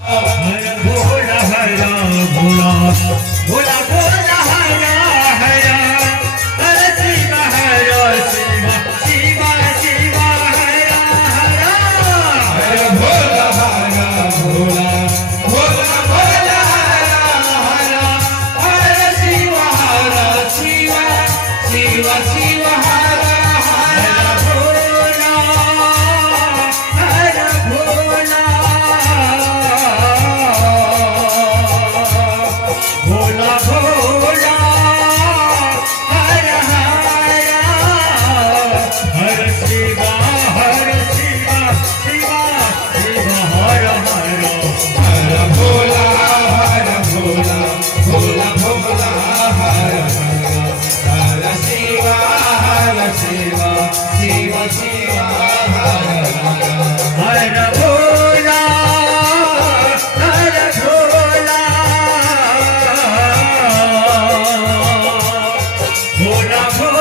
हर भोला हरा भोला भोला भोला हरा हरा हर शिव शिव शिव शिव हरा हरा हर भोला हरा भोला भोला भोला हरा हरा हर शिव शिव शिव शिव हरा हरा भोला हर भोला भोला भोला हर हरा हर शिव शिव शिव शिव हर हरा हर भोला हर भोला भोला भोला हर हरा हर शिव शिव शिव शिव हर हरा हर भोला हर भोला भोला भोला